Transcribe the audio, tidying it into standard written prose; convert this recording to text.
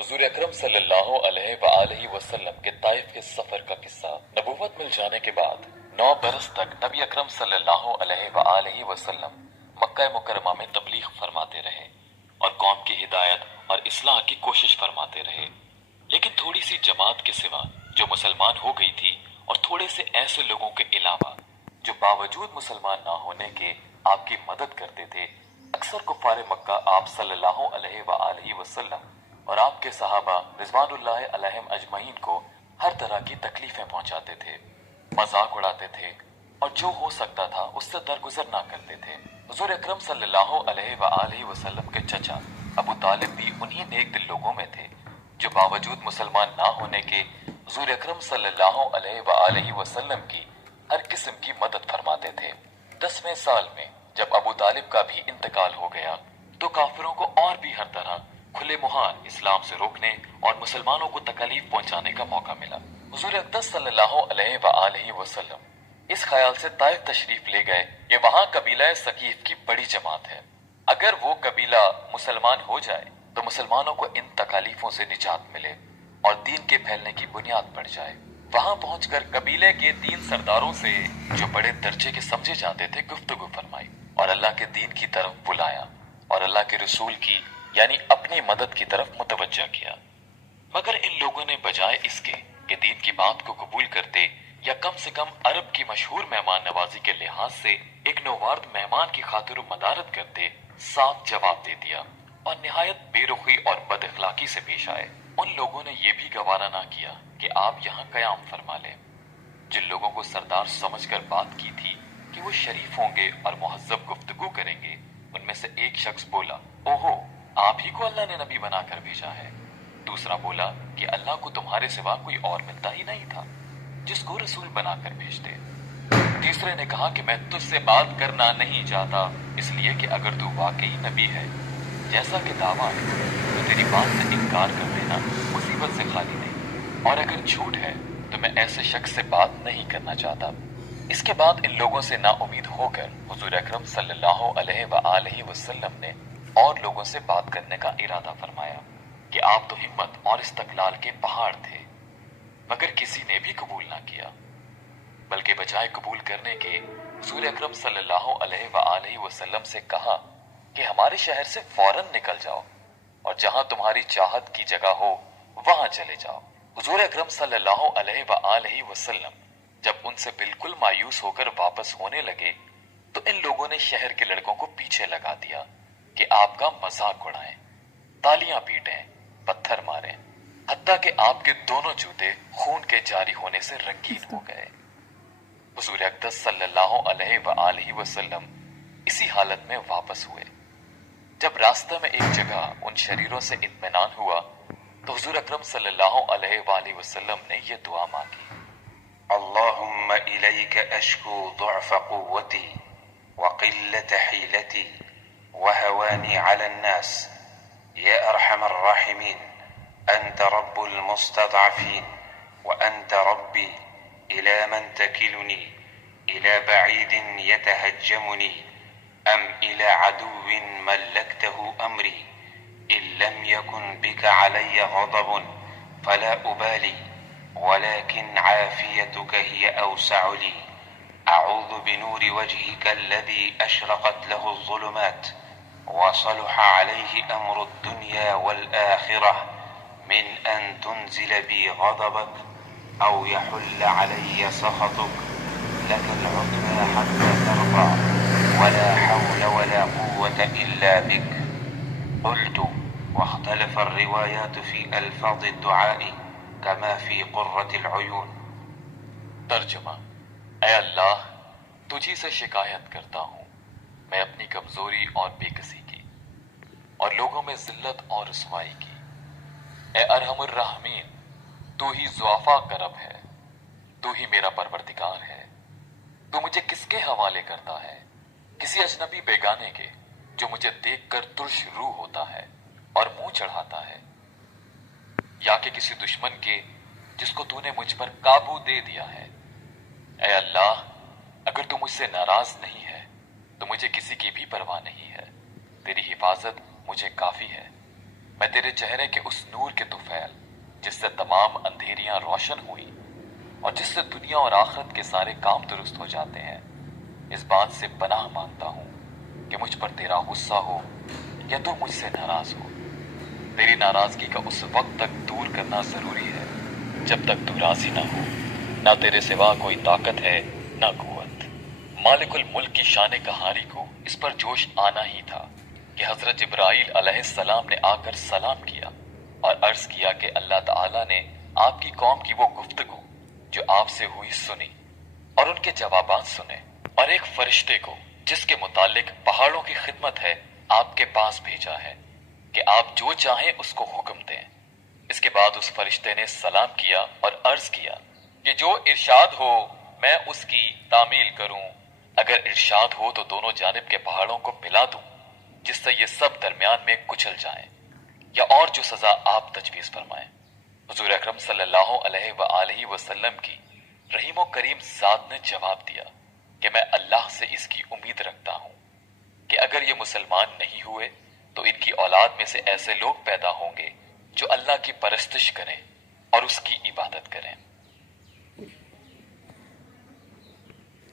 हुजूर अकरम सल्लल्लाहु अलैहि वआलैहि वसल्लम के ताइफ के सफर का किस्सा। नबूवत मिल जाने के बाद 9 बरस तक नबी अकरम सल्लल्लाहु अलैहि वआलैहि वसल्लम मक्का मुकरमा में तबलीग फरमाते रहे और कौम की हिदायत और इस्लाह की कोशिश फरमाते रहे। लेकिन थोड़ी सी जमात के सिवा जो मुसलमान हो गई थी और थोड़े से ऐसे लोगों के अलावा जो बावजूद मुसलमान ना होने के आपकी मदद करते थे, अक्सर कुफारे मक्का आप सल्लल्लाहु अलैहि वआलैहि वसल्लम और आपके सहाबा रिजवानुल्लाह अलैहिम अजमईन को हर तरह की तकलीफें पहुंचाते थे, मजाक उड़ाते थे और जो हो सकता था उससे दरगुजर ना करते थे। हुजूर अकरम सल्लल्लाहु अलैहि वआलैहि वसल्लम के चचा अबू तालिब भी उन्हीं नेक दिल लोगों में थे जो बावजूद मुसलमान ना होने के हुजूर अकरम सल्लल्लाहु अलैहि वआलैहि वसल्लम की हर किस्म की मदद फरमाते थे। 10वें साल में जब अबू तालिब का भी इंतकाल हो गया तो काफिरों को और भी हर तरह खुले मुहान इस्लाम से रोकने और मुसलमानों को तकलीफ पहुंचाने का मौका मिला। हुजूर अक़दस सल्लल्लाहु अलैहि वआलैहि वसल्लम इस ख्याल से ताइफ तशरीफ ले गए कि वहां कबीला सकीफ की बड़ी जमात है, अगर वो कबीला मुसलमान हो जाए तो मुसलमानों को इन तकालीफों से निजात मिले और दीन के फैलने की बुनियाद पड़ जाए। वहां पहुंचकर कबीले के 3 सरदारों से जो बड़े दर्जे के समझे जाते थे गुफ्तगू फरमाई और अल्लाह के दीन की तरफ बुलाया और अल्लाह के रसूल की यानी अपनी मदद की तरफ मुतवज्जा किया। मगर इन लोगों ने बजाय इसके कि दीन की बात को कबूल करते या कम से कम अरब की मशहूर मेहमान नवाजी के लिहाज से एक नौवार्द मेहमान की खातिर मदारत करते, साफ जवाब दे दिया और निहायत बेरुखी और बद अखलाकी से पेश आए। उन लोगों ने यह भी गवारा ना किया कि आप यहाँ कयाम फरमा लें। जिन लोगों को सरदार समझकर बात की थी कि वो शरीफ होंगे और मुहज्जब गुफ्तगू करेंगे, उनमें से एक शख्स बोला, ओहो, आप ही को अल्लाह ने नबी बनाकर भेजा है। दूसरा बोला कि अल्लाह को तुम्हारे सिवा कोई और मिलता ही नहीं था जिसको रसूल बनाकर भेजते। तीसरे ने कहा कि मैं तुझसे बात करना नहीं चाहता, इसलिए कि अगर तू वाकई नबी है जैसा कि दावा है तो तेरी बात से इनकार कर देना मुसीबत से खाली नहीं, और अगर झूठ है तो मैं ऐसे शख्स से बात नहीं करना चाहता। इसके बाद इन लोगों से नाउमीद होकर हुजूर अकरम सल्लल्लाहु अलैहि वआलैहि वसल्लम ने और लोगों से बात करने का इरादा फरमाया कि आप तो हिम्मत और इस्तकलाल के पहाड़ थे। मगर किसी ने भी कबूल ना किया, बल्कि बजाय कबूल करने के हुजूर अकरम सल्लल्लाहु अलैहि वआलैहि वसल्लम से कहा कि हमारे शहर से फौरन निकल जाओ और जहां तुम्हारी चाहत की जगह हो वहां चले जाओ। हुजूर अकरम सल्लल्लाहु अलैहि वआलैहि वसल्लम जब उनसे बिल्कुल मायूस होकर वापस होने लगे तो इन लोगों ने शहर के लड़कों को पीछे लगा दिया कि आपका मजाक उड़ाएं, तालियां पीटें, पत्थर मारें, हत्ता कि आपके दोनों जूते खून के जारी होने से रंगीन हो गए। हुजूर अक़दस सल्लल्लाहु अलैहि वआलैहि वसल्लम इसी हालत में वापस हुए। जब रास्ते में एक जगह उन शरीरों से इत्मीनान हुआ तो हुजूर अकरम सल्लल्लाहु अलैहि वआलैहि वसल्लम ने ये दुआ मांगी, अल्लाहुम्मा इलैका अश्कू दुअफ़ क़ुव्वती व क़िल्लत हीलती व हवानी अला अन्नास या अरहमर राहिमीन अंत रब्बुल मुस्तदअफीन व अंत रब्बी इला मन तकिलुनी इला बईदिन यतहज्जमुनी अम इला अदुव्विन मल्लकतहु अमरी इन लम यकुन बिका अलय्य गज़बुन फला उबाली ولكن عافيتك هي أوسع لي أعوذ بنور وجهك الذي أشرقت له الظلمات وصلح عليه أمر الدنيا والآخرة من أن تنزل بي غضبك أو يحل علي سخطك لك العتبى حتى ترضى ولا حول ولا قوة إلا بك. قلت واختلف الروايات في ألفاظ الدعاء كما في قرة العيون. तर्जुमा, ऐ अल्लाह, तुझी से शिकायत करता हूँ मैं अपनी कमजोरी और बेकसी की और लोगों में जिल्लत और रुसवाई की। ऐ अरहमुर राहमीन, तू ही ज़ुआफ़ा का रब है, तू ही मेरा परवरदिगार है। तू मुझे किसके हवाले करता है? किसी अजनबी बेगाने के जो मुझे देखकर तुर्श रूह होता है और मुंह चढ़ाता है, या कि किसी दुश्मन के जिसको तूने मुझ पर काबू दे दिया है। ऐ अल्लाह, अगर तू मुझसे नाराज नहीं है तो मुझे किसी की भी परवाह नहीं है। तेरी हिफाजत मुझे काफी है। मैं तेरे चेहरे के उस नूर के तुफैल जिससे तमाम अंधेरियां रोशन हुई और जिससे दुनिया और आखिरत के सारे काम दुरुस्त हो जाते हैं, इस बात से पनाह मांगता हूँ कि मुझ पर तेरा गुस्सा हो या तू मुझसे नाराज हो। तेरी नाराजगी का उस वक्त तक दूर करना जरूरी है जब तक तू राजी ना हो। ना तेरे सिवा कोई ताकत है ना कुव्वत। मालिकुल मुल्क की शान कहानी को इस पर जोश आना ही था कि हजरत जिब्राइल अलैहिस्सलाम ने आकर सलाम किया और अर्ज किया कि अल्लाह ताला ने आपकी कौम की वो गुफ्तगू जो आपसे हुई सुनी और उनके जवाबात सुने, और एक फरिश्ते को जिसके मुतालिक पहाड़ों की खिदमत है आपके पास भेजा है कि आप जो चाहें उसको हुक्म दें। इसके बाद उस फरिश्ते ने सलाम किया और अर्ज किया कि जो इरशाद हो मैं उसकी तामील करूं। अगर इरशाद हो तो दोनों जानिब के पहाड़ों को पिला दूं जिससे ये सब दरमियान में कुचल जाएं, या और जो सजा आप तजवीज फरमाएं। हुजूर अकरम सल्लल्लाहु अलैहि वसल्लम की रहीम करीम जात ने जवाब दिया कि मैं अल्लाह से इसकी उम्मीद रखता हूं कि अगर ये मुसलमान नहीं हुए तो इनकी औलाद में से ऐसे लोग पैदा होंगे जो अल्लाह की परस्तिश करें और उसकी इबादत करें।